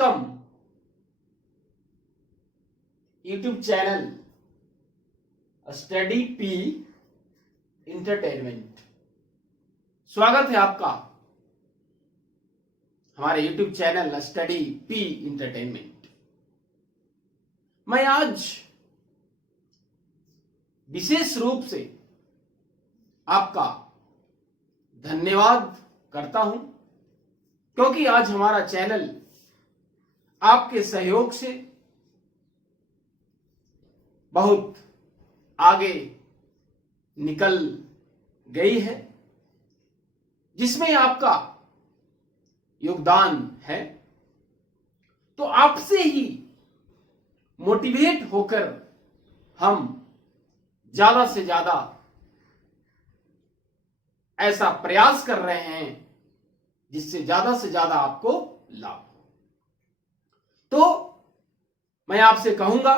Welcome YouTube channel study P entertainment. स्वागत है आपका हमारे YouTube channel study P entertainment. मैं आज विशेष रूप से आपका धन्यवाद करता हूं, क्योंकि आज हमारा चैनल आपके सहयोग से बहुत आगे निकल गई है, जिसमें आपका योगदान है। तो आपसे ही मोटिवेट होकर हम ज्यादा से ज्यादा ऐसा प्रयास कर रहे हैं जिससे ज्यादा से ज्यादा आपको लाभ हो। तो मैं आपसे कहूंगा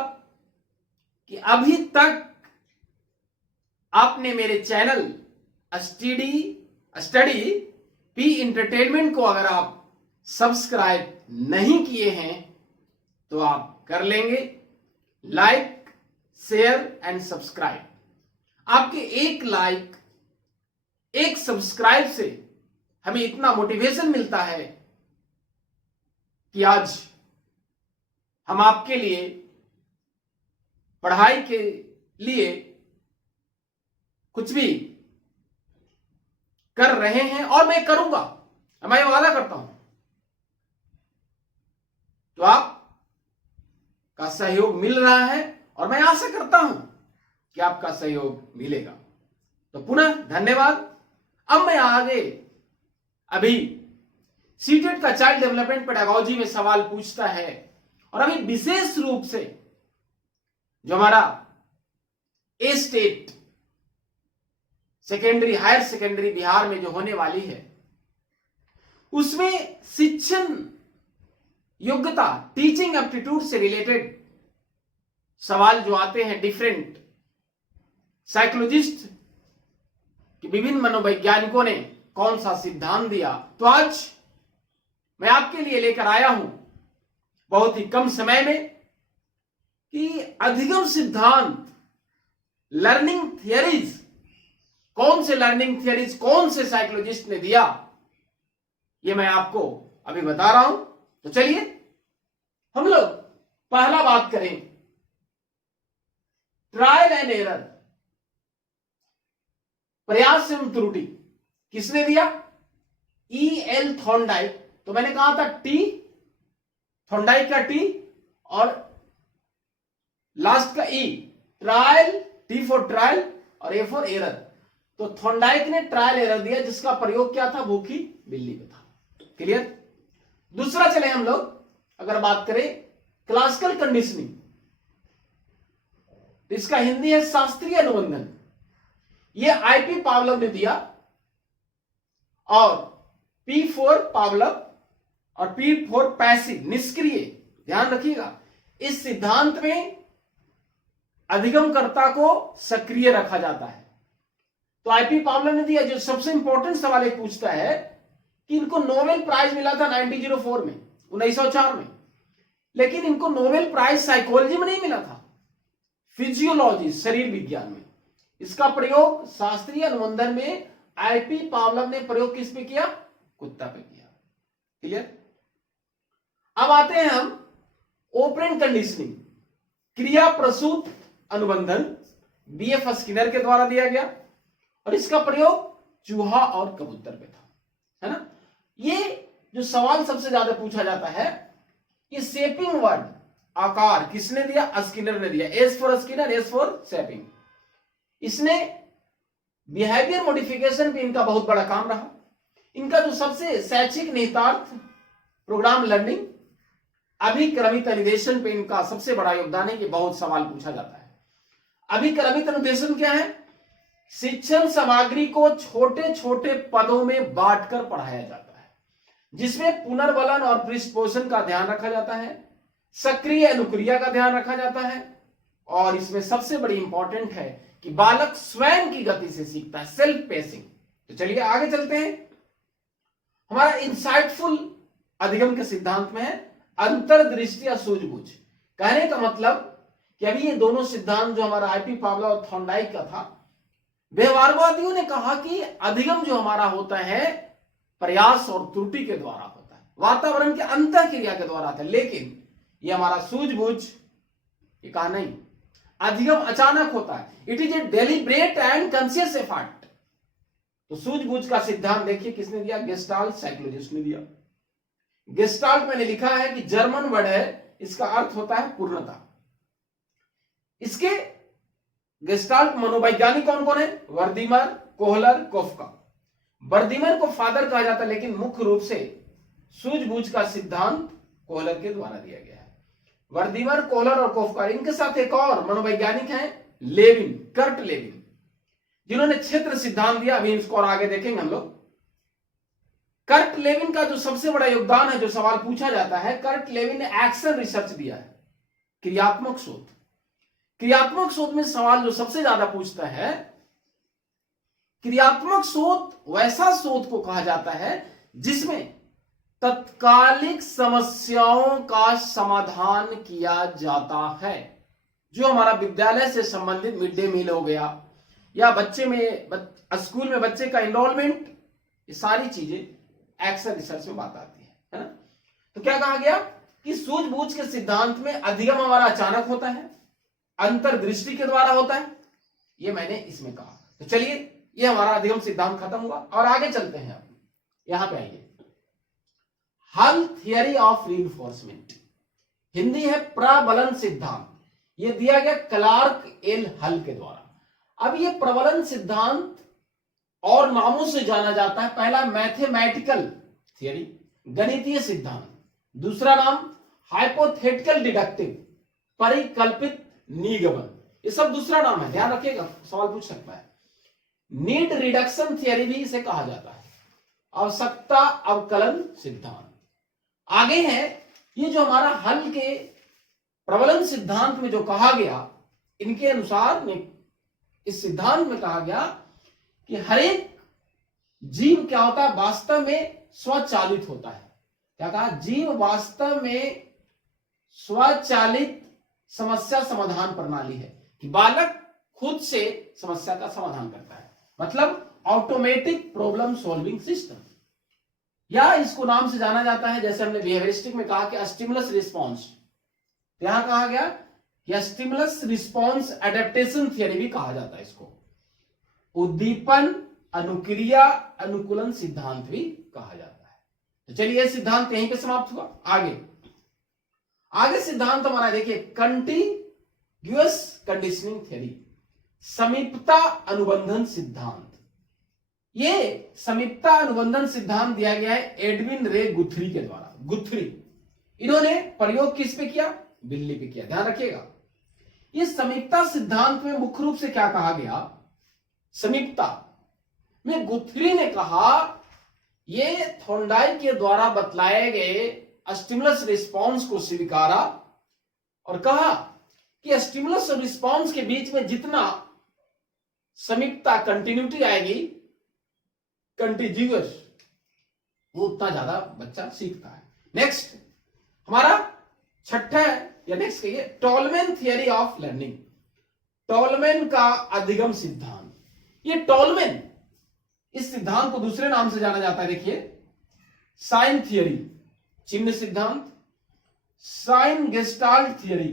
कि अभी तक आपने मेरे चैनल स्टडी पी इंटरटेनमेंट को अगर आप सब्सक्राइब नहीं किए हैं तो आप कर लेंगे। Like, share and subscribe. आपके एक लाइक, एक सब्सक्राइब से हमें इतना मोटिवेशन मिलता है कि आज हम आपके लिए पढ़ाई के लिए कुछ भी कर रहे हैं, और मैं करूंगा, मैं वादा करता हूं। तो आपका सहयोग मिल रहा है और मैं आशा करता हूं कि आपका सहयोग मिलेगा। तो पुनः धन्यवाद। अब मैं आगे अभी सीटेट का चाइल्ड डेवलपमेंट पेडागोजी में सवाल पूछता है, और अभी विशेष रूप से जो हमारा a state secondary, higher secondary Bihar में जो होने वाली है, उसमें शिक्षण योग्यता, टीचिंग एप्टीट्यूड से रिलेटेड सवाल जो आते हैं, डिफरेंट साइकोलॉजिस्ट कि विभिन्न मनोवैज्ञानिकों ने कौन सा सिद्धांत दिया, तो आज मैं आपके लिए लेकर आया हूं बहुत ही कम समय में कि अधिगम सिद्धांत, लर्निंग थियरीज, कौन से लर्निंग थियरीज कौन से साइकोलॉजिस्ट ने दिया, ये मैं आपको अभी बता रहा हूं। तो चलिए हम लोग पहला बात करें, ट्रायल एंड एरर, प्रयास एवं त्रुटि। किसने दिया? E.L. थॉर्नडाइक। तो मैंने कहा था टी, थॉर्नडाइक का टी और लास्ट का ई, ट्रायल, टी फॉर ट्रायल और ए फॉर एरर। तो थॉर्नडाइक ने ट्रायल एरर दिया, जिसका प्रयोग क्या था? भूखी बिल्ली पे था। क्लियर? दूसरा चले हम लोग अगर बात करें क्लासिकल कंडीशनिंग, तो इसका हिंदी है शास्त्रीय अनुबंधन। ये आईपी पावलव ने दिया, और पी फॉर पावलव और पी फॉर पैसिव, निष्क्रिय। ध्यान रखिएगा, इस सिद्धांत में अधिगमकर्ता को सक्रिय रखा जाता है। तो आईपी पावलव ने दिया। जो सबसे इंपॉर्टेंट सवाल एक पूछता है कि इनको नोबेल प्राइज मिला था 1904 में, 1904 में, लेकिन इनको नोबेल प्राइज साइकोलॉजी में नहीं मिला था, फिजियोलॉजी, शरीर विज्ञान में। इसका प्रयोग शास्त्रीय अनुबंधन में आईपी पावलव ने प्रयोग किस पे किया? कुत्ता पे किया। क्लियर? अब आते हैं हम ओपरेंट कंडीशनिंग, क्रिया प्रसूत अनुबंधन, बीएफ स्किनर के द्वारा दिया गया, और इसका प्रयोग चूहा और कबूतर पे था, है ना। ये जो सवाल सबसे ज्यादा पूछा जाता है, ये शेपिंग वर्ड, आकार, किसने दिया? स्किनर ने दिया। S for Skinner, S for shaping. इसने बिहेवियर मॉडिफिकेशन पे इनका बहुत बड़ा काम रहा। इनका जो सबसे शैक्षिक निहितार्थ, प्रोग्राम लर्निंग, अभिक्रमित अनुदेशन पे इनका सबसे बड़ा योगदान है कि बहुत सवाल पूछा जाता है। अभिक्रमित अनुदेशन क्या है? शिक्षण सामग्री को छोटे छोटे पदों में बांटकर पढ़ाया जाता है, जिसमें पुनर्वलन और पृष्ठपोषण का ध्यान रखा जाता है, सक्रिय अनुक्रिया का ध्यान रखा जाता है, और इसमें सबसे बड़ी इंपॉर्टेंट है कि बालक स्वयं की गति से सीखता है, सेल्फ पेसिंग। तो चलिए आगे चलते हैं। हमारा इंसाइटफुल अधिगम के सिद्धांत में है अंतर्दृष्टि या सूझबूझ। कहने का मतलब कि अभी ये दोनों सिद्धांत जो हमारा आईपी पावला और थॉर्नडाइक का था, व्यवहारवादियों ने कहा कि अधिगम जो हमारा होता है प्रयास और त्रुटि के द्वारा होता है, वातावरण के अंतःक्रिया के द्वारा होता है, लेकिन ये हमारा सूझबूझ, ये कहा नहीं, अधिगम अचानक होता है, it is a deliberate and conscious effort. तो सूझबूझ का सिद्धांत देखिए किसने दिया, गेस्टाल्ट साइकोलॉजिस्ट ने दिया। गेस्टाल्ट मैंने लिखा है कि जर्मन वर्ड है, इसका अर्थ होता है पूर्णता। इसके गेस्टाल्ट मनोवैज्ञानिक कौन कौन है, वर्दीमर, कोहलर, कोफका। वर्दीमर को फादर कहा जाता है, लेकिन मुख्य रूप से सूझबूझ का सिद्धांत कोहलर के द्वारा दिया गया है। वर्दीमर, कोहलर और कोफका, इनके साथ एक और मनोवैज्ञानिक है लेविन, कर्ट लेविन, जिन्होंने क्षेत्र सिद्धांत दिया। अभी इसको और आगे देखेंगे हम लोग। कर्ट लेविन का जो सबसे बड़ा योगदान है, जो सवाल पूछा जाता है, कर्ट लेविन ने एक्शन रिसर्च दिया है, क्रियात्मक शोध। क्रियात्मक शोध में सवाल जो सबसे ज्यादा पूछता है, क्रियात्मक शोध वैसा शोध को कहा जाता है जिसमें तत्कालिक समस्याओं का समाधान किया जाता है। जो हमारा विद्यालय से संबंधित मिड डे मील हो गया, या बच्चे में स्कूल में बच्चे का एनरोलमेंट, ये सारी चीजें एक्शन रिसर्च में बात आती है ना। तो क्या कहा गया कि सूझबूझ के सिद्धांत में अधिगम हमारा अचानक होता है, अंतर्दृष्टि के द्वारा होता है, ये मैंने इसमें कहा। तो चलिए, ये हमारा अधिगम सिद्धांत खत्म हुआ और आगे चलते हैं। अब यहां पे आइए, हल थियरी ऑफ रीइंफोर्समेंट, हिंदी है प्रबलन सिद्धांत। ये दिया गया क्लार्क एल हल के द्वारा। अब ये प्रबलन सिद्धांत और नामों से जाना जाता है। पहला मैथमेटिकल थियरी, गणितीय सिद्धांत। दूसरा नाम हाइपोथेटिकल डिडक्टिव, परिकल्पित निगमन। ये सब दूसरा नाम है, ध्यान रखिएगा, सवाल पूछ सकता है। नीड रिडक्शन थियरी भी इसे कहा जाता है। आवश्यकता अवकलन सिद्धांत। आगे है ये जो हमारा हल के प्रबलन सिद्धांत में जो कहा गया, इनके अनुसार में इस सिद्धांत में कहा गया कि हर एक जीव क्या होता है, वास्तव में स्वचालित होता है। क्या कहा, जीव वास्तव में स्वचालित समस्या समाधान प्रणाली है, कि बालक खुद से समस्या का समाधान करता है, मतलब ऑटोमेटिक प्रॉब्लम सॉल्विंग सिस्टम, या इसको नाम से जाना जाता है, जैसे हमने बिहेवियरिस्टिक में कहा कि स्टिमुलस रिस्पॉन्स। यहां कहा गया कि स्टिमुलस रिस्पॉन्स एडेप्टेशन थियरी भी कहा जाता है इसको। उद्दीपन अनुक्रिया अनुकूलन सिद्धांत भी कहा जाता है। तो चलिए, सिद्धांत यहीं पे समाप्त हुआ। आगे सिद्धांत हमारा देखिए, कंटीग्यूअस कंडीशनिंग थ्योरी, समीपता अनुबंधन सिद्धांत। ये समीपता अनुबंधन सिद्धांत दिया गया है एडविन रे गुथरी के द्वारा। गुथरी, इन्होंने प्रयोग किस पे किया, बिल्ली पे किया, ध्यान रखिएगा। ये समीपता सिद्धांत में मुख्य रूप से क्या कहा गया, समीपता में गुथरी ने कहा, ये थॉर्नडाइक के द्वारा बतलाए गए स्टिमुलस रिस्पॉन्स को स्वीकारा और कहा कि स्टिमुलस और रिस्पॉन्स के बीच में जितना समीपता, कंटिन्यूटी आएगी, कंटिग्यूअस, वो उतना ज्यादा बच्चा सीखता है। नेक्स्ट हमारा छठा या नेक्स्ट कहिए, tall man theory of learning, tall man का अधिगम सिद्धांत। ये टॉलमैन, इस सिद्धांत को दूसरे नाम से जाना जाता है, देखिए साइन थियरी, चिन्ह सिद्धांत, साइन गेस्टाल्ट थियरी,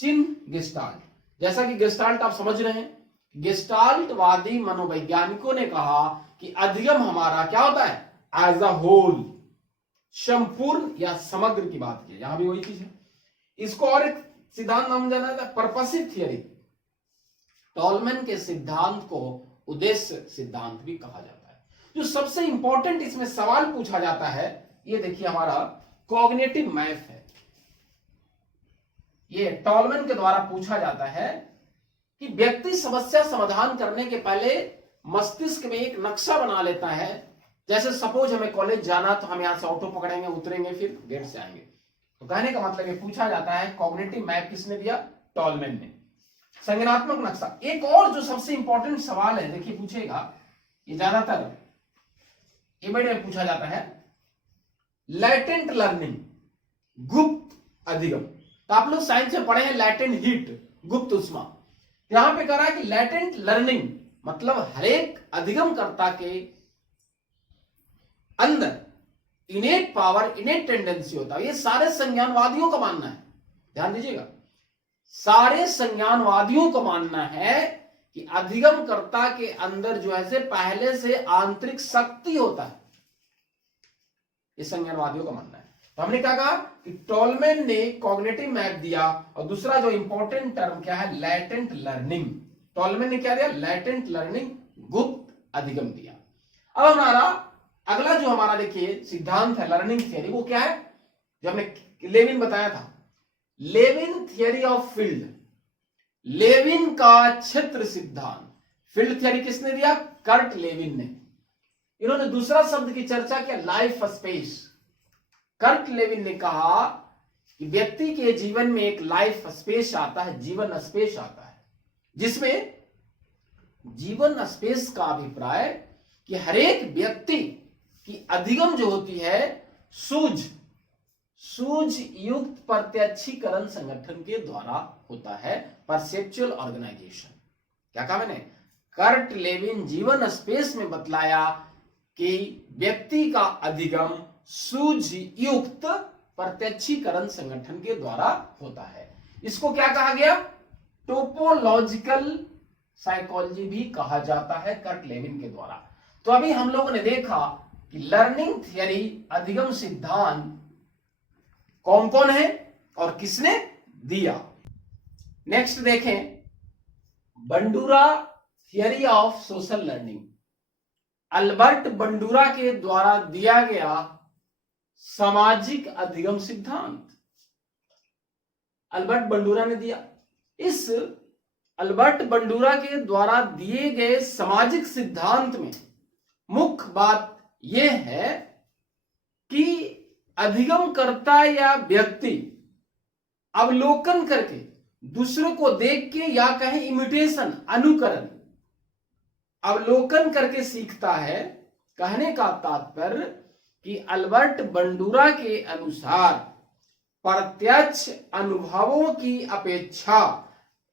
चिन्ह गेस्टाल्ट। जैसा कि गेस्टाल्ट आप समझ रहे हैं, गेस्टाल्टवादी मनोवैज्ञानिकों ने कहा कि अधिगम हमारा क्या होता है, एज अ होल, संपूर्ण या समग्र की बात की, यहां भी वही चीज है। इसको और एक सिद्धांत नाम जाना जाता है पर्पसिव थियरी। टॉलमैन के सिद्धांत को उद्देश्य सिद्धांत भी कहा जाता है। जो सबसे इंपॉर्टेंट इसमें सवाल पूछा जाता है, ये देखिए हमारा कॉग्निटिव मैप है। ये टॉलमैन के द्वारा पूछा जाता है कि व्यक्ति समस्या समाधान करने के पहले मस्तिष्क में एक नक्शा बना लेता है। जैसे सपोज हमें कॉलेज जाना, तो हम यहां से ऑटो पकड़ेंगे, उतरेंगे, फिर गेट से आएंगे। तो कहने का मतलब ये पूछा जाता है कॉग्निटिव मैप किसने दिया, टॉलमैन ने, संज्ञानात्मक नक्शा। एक और जो सबसे इंपॉर्टेंट सवाल है, देखिए पूछेगा, ये ज्यादातर एमएड में पूछा जाता है, लैटेंट लर्निंग, गुप्त अधिगम। तो आप लोग साइंस में पढ़े हैं लैटेंट हीट, गुप्त उष्मा। यहां पे कह रहा है कि लैटेंट लर्निंग मतलब हरेक अधिगमकर्ता के अंदर इनेट पावर, इनेट टेंडेंसी होता है। ये सारे संज्ञानवादियों का मानना है, ध्यान दीजिएगा, सारे संज्ञानवादियों का मानना है कि अधिगमकर्ता के अंदर जो है से पहले से आंतरिक शक्ति होता है। ये संज्ञानवादियों का मानना है। तो हमने क्या कहा कि टॉलमैन ने कॉग्निटिव मैप दिया, और दूसरा जो इंपॉर्टेंट टर्म क्या है, लैटेंट लर्निंग। टॉलमैन ने क्या दिया, लैटेंट लर्निंग, गुप्त अधिगम दिया। अब हमारा अगला जो हमारा देखिए सिद्धांत है लर्निंग थियरी, वो क्या है, जो हमने लेविन बताया था, Lewin theory of field, Lewin का क्षेत्र सिद्धांत। फील्ड थियरी किसने दिया, कर्ट लेविन ने। इन्होंने दूसरा शब्द की चर्चा किया, लाइफ स्पेस। कर्ट लेविन ने कहा कि व्यक्ति के जीवन में एक लाइफ स्पेस आता है, जीवन स्पेस आता है, जिसमें जीवन स्पेस का अभिप्राय कि हरेक व्यक्ति की अधिगम जो होती है सूझ युक्त प्रत्यक्षीकरण संगठन के द्वारा होता है, परसेप्चुअल ऑर्गेनाइजेशन। क्या कहा मैंने, कर्ट लेविन जीवन स्पेस में बतलाया कि व्यक्ति का अधिगम सूझ युक्त प्रत्यक्षीकरण संगठन के द्वारा होता है। इसको क्या कहा गया, टोपोलॉजिकल साइकोलॉजी भी कहा जाता है कर्ट लेविन के द्वारा। तो अभी हम लोगों ने देखा कि लर्निंग थियरी, अधिगम सिद्धांत कौन कौन है और किसने दिया। नेक्स्ट देखें, Bandura theory of social learning, Albert Bandura के द्वारा दिया गया सामाजिक अधिगम सिद्धांत, अल्बर्ट बंडूरा ने दिया। इस अल्बर्ट बंडूरा के द्वारा दिए गए सामाजिक सिद्धांत में मुख्य बात यह है कि अधिगमकर्ता या व्यक्ति अवलोकन करके, दूसरों को देख के, या कहें इमिटेशन, अनुकरण, अवलोकन करके सीखता है। कहने का तात्पर्य कि अल्बर्ट बंडूरा के अनुसार प्रत्यक्ष अनुभवों की अपेक्षा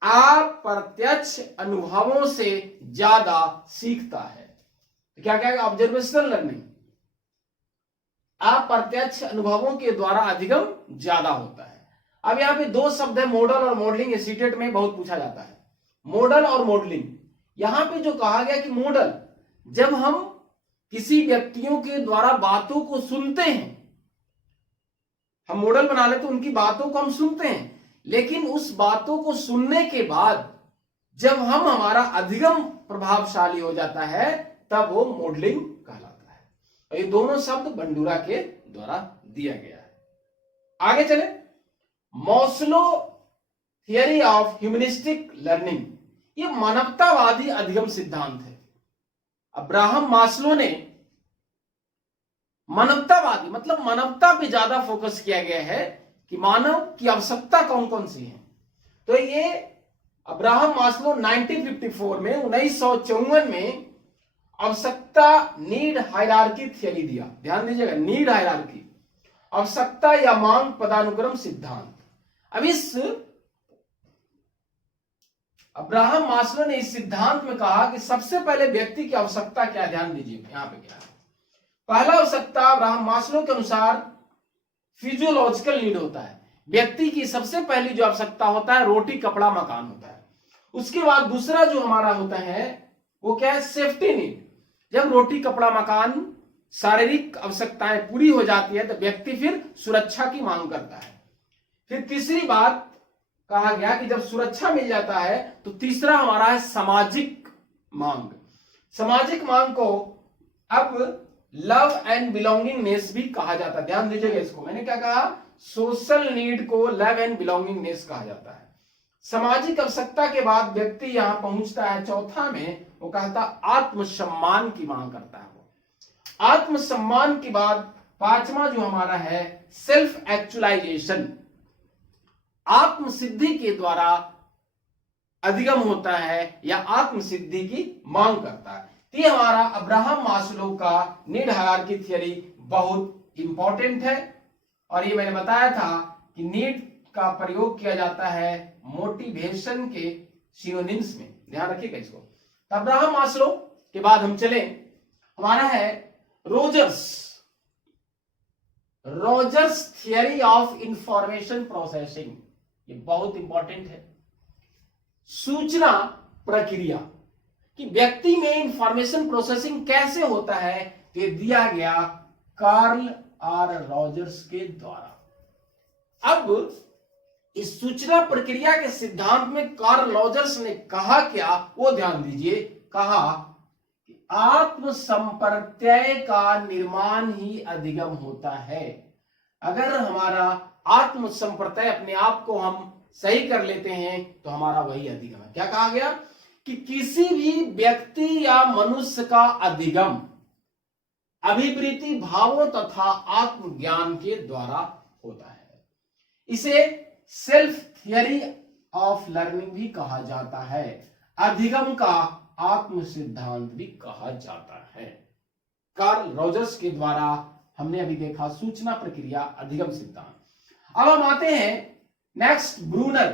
अप्रत्यक्ष अनुभवों से ज्यादा सीखता है। क्या कहेगा, ऑब्जर्वेशनल लर्निंग, अप्रत्यक्ष अनुभवों के द्वारा अधिगम ज्यादा होता है। अब यहां पे दो शब्द है, मॉडल और मॉडलिंग, सीटेट में बहुत पूछा जाता है, मॉडल और मॉडलिंग। यहां पे जो कहा गया कि मॉडल, जब हम किसी व्यक्तियों के द्वारा बातों को सुनते हैं, हम मॉडल बना लेते, उनकी बातों को हम सुनते हैं, लेकिन उस बातों को सुनने के बाद जब हमारा अधिगम प्रभावशाली हो जाता है, तब वो मॉडलिंग कहलाता है। और ये दोनों शब्द बंडूरा के द्वारा दिया गया है। आगे चले, Maslow theory of humanistic learning, ये मानवतावादी अधिगम सिद्धांत है। अब्राहम मास्लो ने मानवतावादी मतलब मानवता पे ज्यादा फोकस किया गया है कि मानव की आवश्यकता कौन कौन सी है। तो ये अब्राहम मास्लो 1954 में 1954 में आवश्यकता, नीड हायरार्की थियरी दिया। ध्यान दीजिएगा, नीड हायरार्की, आवश्यकता या मांग पदानुक्रम सिद्धांत। अब इस अब्राहम मास्लो ने इस सिद्धांत में कहा कि सबसे पहले व्यक्ति की आवश्यकता क्या, ध्यान दीजिए यहां पे क्या है। पहला आवश्यकता अब्राहम मास्लो के अनुसार फिजियोलॉजिकल नीड होता है। व्यक्ति की सबसे पहली जो आवश्यकता होता है, रोटी कपड़ा मकान होता है। उसके बाद दूसरा जो हमारा होता है वो क्या है, सेफ्टी नीड। जब रोटी कपड़ा मकान शारीरिक आवश्यकताएं पूरी हो जाती है तो व्यक्ति फिर सुरक्षा की मांग करता है। फिर तीसरी बात कहा गया कि जब सुरक्षा मिल जाता है तो तीसरा हमारा है सामाजिक मांग। सामाजिक मांग को अब लव एंड बिलोंगिंगनेस भी कहा जाता है। ध्यान दीजिएगा इसको, मैंने क्या कहा, सोशल नीड को लव एंड बिलोंगिंगनेस कहा जाता है। सामाजिक आवश्यकता के बाद व्यक्ति यहां पहुंचता है चौथा में, वो कहता आत्मसम्मान की मांग करता है। वो आत्मसम्मान के बाद पांचवा जो हमारा है सेल्फ एक्चुअलाइजेशन, आत्मसिद्धि के द्वारा अधिगम होता है या आत्मसिद्धि की मांग करता है। ये हमारा अब्राहम मास्लो का नीड हायरार्की थियरी बहुत इंपॉर्टेंट है। और ये मैंने बताया था कि नीड का प्रयोग किया जाता है मोटिवेशन के सिनोनिम्स में, ध्यान रखिएगा इसको। अब्राहम मास्लो के बाद हम चले, हमारा है Rogers theory of information processing. ये बहुत इंपॉर्टेंट है। सूचना प्रक्रिया कि व्यक्ति में इंफॉर्मेशन प्रोसेसिंग कैसे होता है, ये दिया गया कार्ल आर रोजर्स के द्वारा। अब इस सूचना प्रक्रिया के सिद्धांत में कार्ल रोजर्स ने कहा क्या, वो ध्यान दीजिए। कहा कि आत्म संप्रत्यय का निर्माण ही अधिगम होता है। अगर हमारा आत्म संप्रत्यय, अपने आप को हम सही कर लेते हैं, तो हमारा वही अधिगम है। क्या कहा गया कि किसी भी व्यक्ति या मनुष्य का अधिगम अभिवृत्ति भावों तथा आत्मज्ञान के द्वारा होता है। इसे सेल्फ थियरी ऑफ लर्निंग भी कहा जाता है, अधिगम का आत्म सिद्धांत भी कहा जाता है। कार्ल रोजर्स के द्वारा हमने अभी देखा सूचना प्रक्रिया, अधिगम सिद्धांत। अब हम आते हैं next, Bruner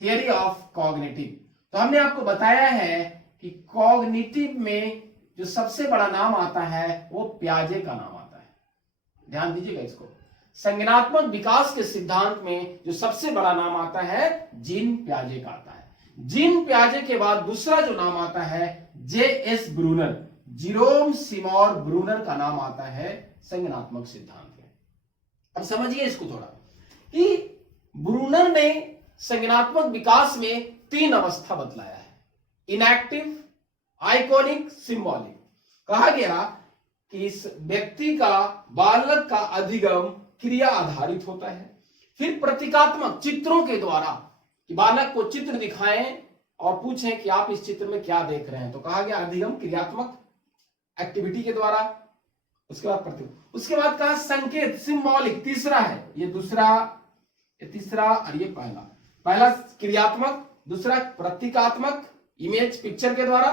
theory of cognitive. तो हमने आपको बताया है कि कॉग्निटिव में जो सबसे बड़ा नाम आता है वो प्याजे का नाम आता है। ध्यान दीजिएगा इसको। संज्ञानात्मक विकास के सिद्धांत में जो सबसे बड़ा नाम आता है जीन प्याजे का आता है। जीन प्याजे के बाद दूसरा जो नाम आता है J.S. ब्रूनर, जिरोम सिमोर ब्रूनर का नाम आता है संज्ञानात्मक सिद्धांत में। अब समझिए इसको थोड़ा कि ब्रूनर ने संज्ञानात्मक विकास में 3 अवस्था बतलाया है, इनएक्टिव, आइकॉनिक, सिंबॉलिक। कहा गया कि इस व्यक्ति का, बालक का अधिगम क्रिया आधारित होता है। फिर प्रतीकात्मक, चित्रों के द्वारा, कि बालक को चित्र दिखाएं और पूछें कि आप इस चित्र में क्या देख रहे हैं, तो कहा गया अधिगम क्रियात्मक एक्टिविटी के द्वारा। उसके बाद प्रतीक, उसके बाद कहा संकेत, सिंबॉलिक, तीसरा है ये, दूसरा, ये तीसरा और ये पहला क्रियात्मक, दूसरा प्रतीकात्मक, इमेज पिक्चर के द्वारा,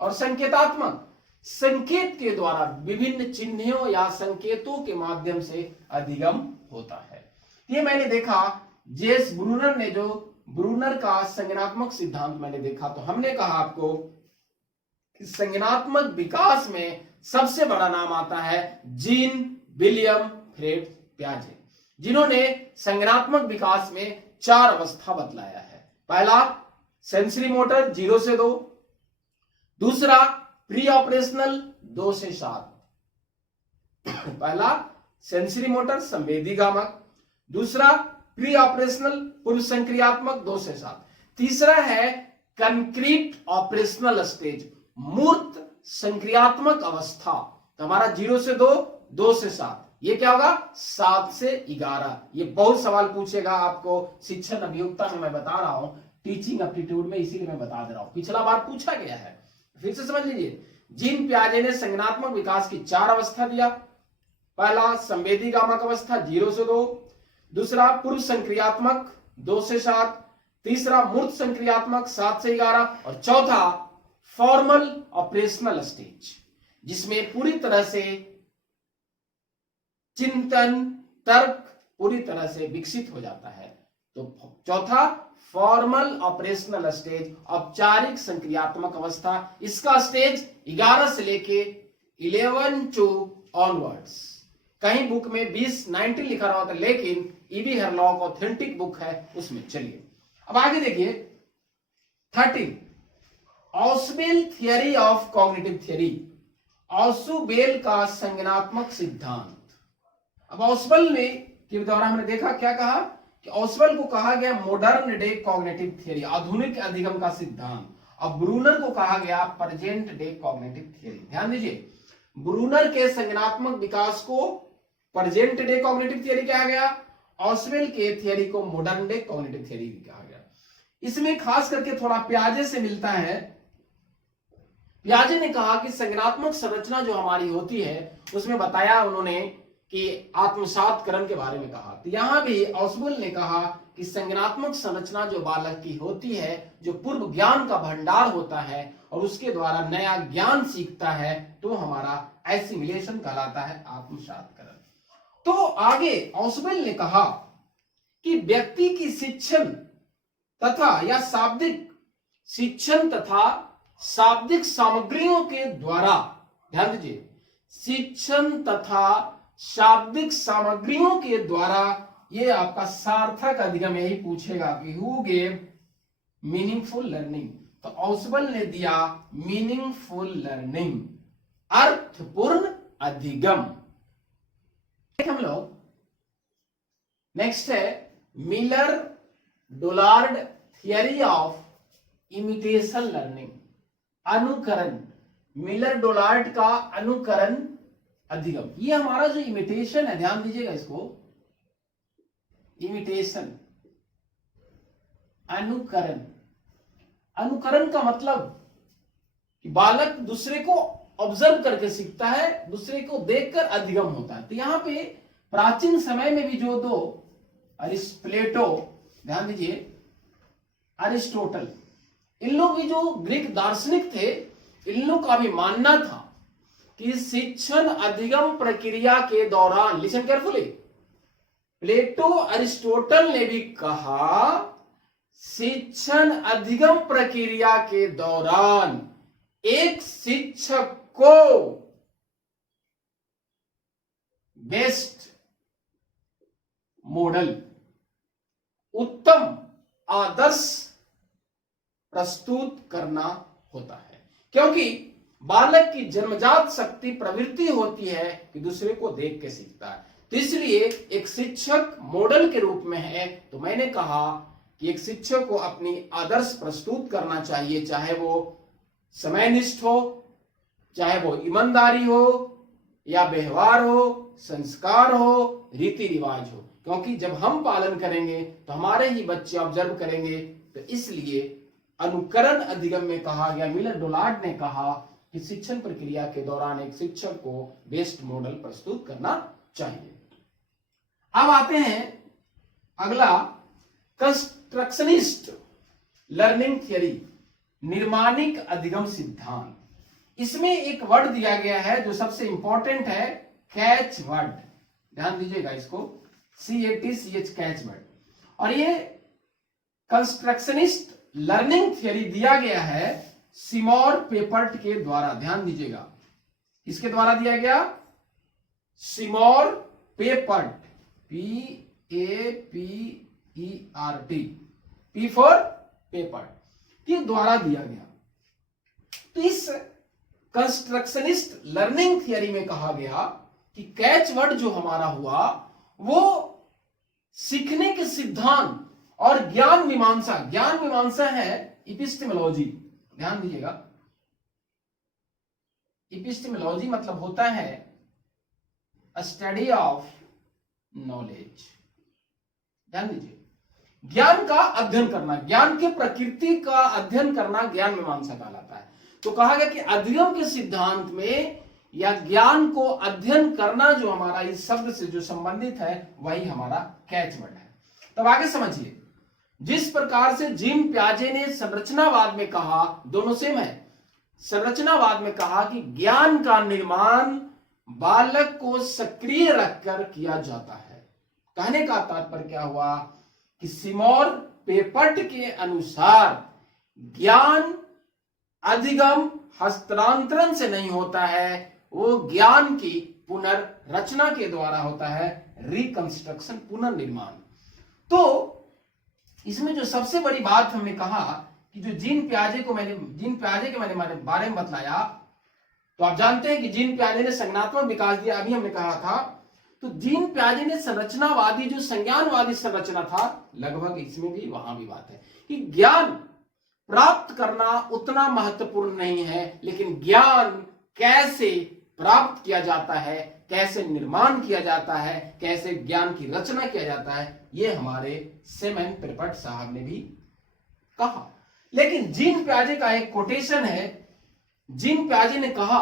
और संकेतात्मक, संकेत के द्वारा, विभिन्न चिन्हों या संकेतों के माध्यम से अधिगम होता है। ये मैंने देखा जेस ब्रूनर ने, जो ब्रूनर का संज्ञानात्मक सिद्धांत मैंने देखा, तो हमने कहा आपको कि संज्ञानात्मक विकास में सबसे बड़ा नाम आता है जीन विलियम फ्रेड प्याजे, जिन्होंने संज्ञानात्मक विकास में 4 अवस्था बतलाया है। पहला सेंसरी मोटर 0 से 2, दूसरा प्री ऑपरेशनल 2 से 7, पहला सेंसरी मोटर संवेदीगामक, दूसरा प्री ऑपरेशनल पूर्व संक्रियात्मक 2 से 7, तीसरा है कंक्रीट ऑपरेशनल स्टेज, मूर्त संक्रियात्मक अवस्था। तो हमारा 0 से 2, 2 से 7, ये क्या होगा 7 से 11। ये बहुत सवाल पूछेगा आपको शिक्षण अभियोक्ता में, मैं बता रहा हूं, टीचिंग एप्टीट्यूड में, इसीलिए मैं बता दे रहा हूं, पिछला बार पूछा गया है। फिर से समझ लीजिए, जीन प्याजे ने संज्ञानात्मक विकास की 4 अवस्था दिया। पहला संवेदीगामक अवस्था 0 से 2, दूसरा पूर्व संक्रियात्मक 2 से 7, तीसरा मूर्त संक्रियात्मक 7 से 11, और चौथा फॉर्मल ऑपरेशनल स्टेज, जिसमें पूरी तरह से चिंतन, तर्क पूरी तरह से विकसित हो जाता है। तो चौथा फॉर्मल ऑपरेशनल स्टेज, औपचारिक संक्रियात्मक अवस्था। इसका स्टेज 11 से लेके 11 टू ऑनवर्ड्स। कहीं बुक में 19 लिखा रहा होता है, लेकिन ईबी हरलॉक ऑथेंटिक बुक है, उसमें। चलिए अब आगे देखिए 13, ऑसबेल थियरी ऑफ कॉग्निटिव थियरी, ऑसुबेल का संज्ञानात्मक सिद्धांत। अब ऑसबेल ने के द्वारा हमने देखा, क्या कहा कि ऑसबेल को कहा गया मॉडर्न डे कॉग्निटिव थियरी, आधुनिक अधिगम का सिद्धांत, और ब्रूनर को कहा गया प्रेजेंट डे कॉग्निटिव थियरी। ध्यान दीजिए, ब्रूनर के संज्ञानात्मक विकास को प्रेजेंट डे कॉग्निटिव थियरी कहा गया, ऑसबेल के थियरी को मॉडर्न डे कॉग्निटिव थियरी कहा गया। इसमें खास करके थोड़ा प्याजे से मिलता है। प्याजे ने कहा कि संज्ञानात्मक संरचना जो हमारी होती है, उसमें बताया उन्होंने कि आत्मसातकरण के बारे में कहा। तो यहां भी ऑसबेल ने कहा कि संज्ञानात्मक संरचना जो बालक की होती है, जो पूर्व ज्ञान का भंडार होता है और उसके द्वारा नया ज्ञान सीखता है, तो हमारा एसिमिलेशन कहलाता है, आत्मसातकरण। तो आगे ऑसवेल ने कहा कि व्यक्ति की शिक्षण तथा या शाब्दिक शिक्षण तथा शाब्दिक सामग्रियों के द्वारा, ध्यान दीजिए, शिक्षण तथा शाब्दिक सामग्रियों के द्वारा, ये आपका सार्थक अधिगम यही पूछेगा कि हु गेव मीनिंगफुल लर्निंग। तो ऑसवेल ने दिया मीनिंगफुल लर्निंग, अर्थपूर्ण अधिगम। हम लोग नेक्स्ट है Miller Dollard theory of imitation learning, अनुकरण। मिलर डोलार्ड का अनुकरण अधिगम। ये हमारा जो इमिटेशन है, ध्यान दीजिएगा इसको, इमिटेशन, अनुकरण। अनुकरण का मतलब कि बालक दूसरे को ऑब्जर्व करके सीखता है, दूसरे को देखकर अधिगम होता है। तो यहां पे प्राचीन समय में भी जो दो प्लेटो, ध्यान दीजिए, अरिस्टोटल, इन लोग भी जो ग्रीक दार्शनिक थे, इन लोग का भी मानना था कि शिक्षण अधिगम प्रक्रिया के दौरान, लिसन केयरफुली, प्लेटो अरिस्टोटल ने भी कहा शिक्षण अधिगम प्रक्रिया के दौरान एक शिक्षक को बेस्ट मॉडल, उत्तम आदर्श प्रस्तुत करना होता है, क्योंकि बालक की जन्मजात शक्ति प्रवृत्ति होती है कि दूसरे को देख के सीखता है। तो इसलिए एक शिक्षक मॉडल के रूप में है। तो मैंने कहा कि एक शिक्षक को अपनी आदर्श प्रस्तुत करना चाहिए, चाहे वो समयनिष्ठ हो, चाहे वो ईमानदारी हो या व्यवहार हो, संस्कार हो, रीति रिवाज हो, क्योंकि जब हम पालन करेंगे तो हमारे ही बच्चे ऑब्जर्व करेंगे। तो इसलिए अनुकरण अधिगम में कहा गया, मिलर डोलार्ड ने कहा कि शिक्षण प्रक्रिया के दौरान एक शिक्षक को बेस्ट मॉडल प्रस्तुत करना चाहिए। अब आते हैं अगला, कंस्ट्रक्शनिस्ट लर्निंग थियरी, निर्माणिक अधिगम सिद्धांत। इसमें एक वर्ड दिया गया है जो सबसे इंपॉर्टेंट है, कैच वर्ड। ध्यान दीजिएगा इसको, CATCH, कैच वर्ड। और ये कंस्ट्रक्शनिस्ट लर्निंग थियरी दिया गया है सिमोर पेपर्ट के द्वारा। ध्यान दीजिएगा, इसके द्वारा दिया गया, सिमोर पेपर्ट, PAPERT, P फॉर पेपर्ट, के द्वारा दिया गया। तो इस कंस्ट्रक्शनिस्ट लर्निंग थियरी में कहा गया कि कैच वर्ड जो हमारा हुआ वो सीखने के सिद्धांत और ज्ञान मीमांसा, ज्ञान मीमांसा है इपिस्टेमोलॉजी। ध्यान दीजिएगा, इपिस्टेमोलॉजी मतलब होता है स्टडी ऑफ नॉलेज। ध्यान दीजिए, ज्ञान का अध्ययन करना, ज्ञान के प्रकृति का अध्ययन करना ज्ञान मीमांसा कहलाता है। तो कहा गया कि अधिगम के सिद्धांत में या ज्ञान को अध्ययन करना जो हमारा इस शब्द से जो संबंधित है वही हमारा कैच वर्ड है। तब आगे समझिए, जिस प्रकार से जीन प्याजे ने संरचनावाद में कहा, दोनों सेम है, संरचनावाद में कहा कि ज्ञान का निर्माण बालक को सक्रिय रखकर किया जाता है। कहने का तात्पर्य क्या हुआ कि सिमोर पेपर्ट के अनुसार ज्ञान अधिगम हस्तांतरण से नहीं होता है, वो ज्ञान की पुनर्रचना के द्वारा होता है, रिकंस्ट्रक्शन, पुनर्निर्माण। तो इसमें जो सबसे बड़ी बात हमने कहा कि जो जीन प्याजे के मैंने बारे में बतलाया, तो आप जानते हैं कि जीन प्याजे ने संज्ञानात्मक विकास दिया, अभी हमने कहा था। तो जीन प्याजे ने संरचनावादी जो संज्ञानवादी संरचना था, लगभग इसमें भी वहां भी बात है कि ज्ञान प्राप्त करना उतना महत्वपूर्ण नहीं है, लेकिन ज्ञान कैसे प्राप्त किया जाता है, कैसे निर्माण किया जाता है, कैसे ज्ञान की रचना किया जाता है, ये हमारे सिमोर पेपर्ट साहब ने भी कहा। लेकिन जीन प्याजे का एक कोटेशन है, जीन प्याजे ने कहा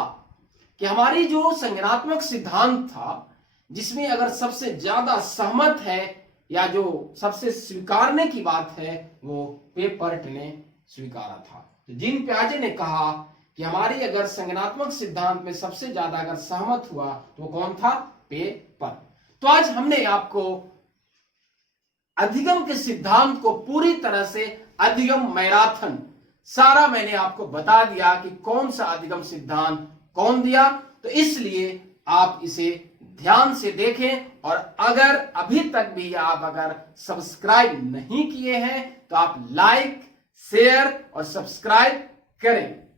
कि हमारी जो संज्ञानात्मक सिद्धांत था, जिसमें अगर सबसे ज्यादा सहमत है या जो सबसे स्वीकारने की बात है, वो पेपर्ट ने स्वीकारा था। तो जीन प्याजे ने कहा कि हमारी अगर संज्ञानात्मक सिद्धांत में सबसे ज्यादा अगर सहमत हुआ तो कौन था, पेपर। तो आज हमने आपको अधिगम के सिद्धांत को पूरी तरह से अधिगम मैराथन सारा मैंने आपको बता दिया कि कौन सा अधिगम सिद्धांत कौन दिया। तो इसलिए आप इसे ध्यान से देखें और अगर अभी तक भी आप अगर सब्सक्राइब नहीं किए हैं तो आप लाइक, शेयर और सब्सक्राइब करें।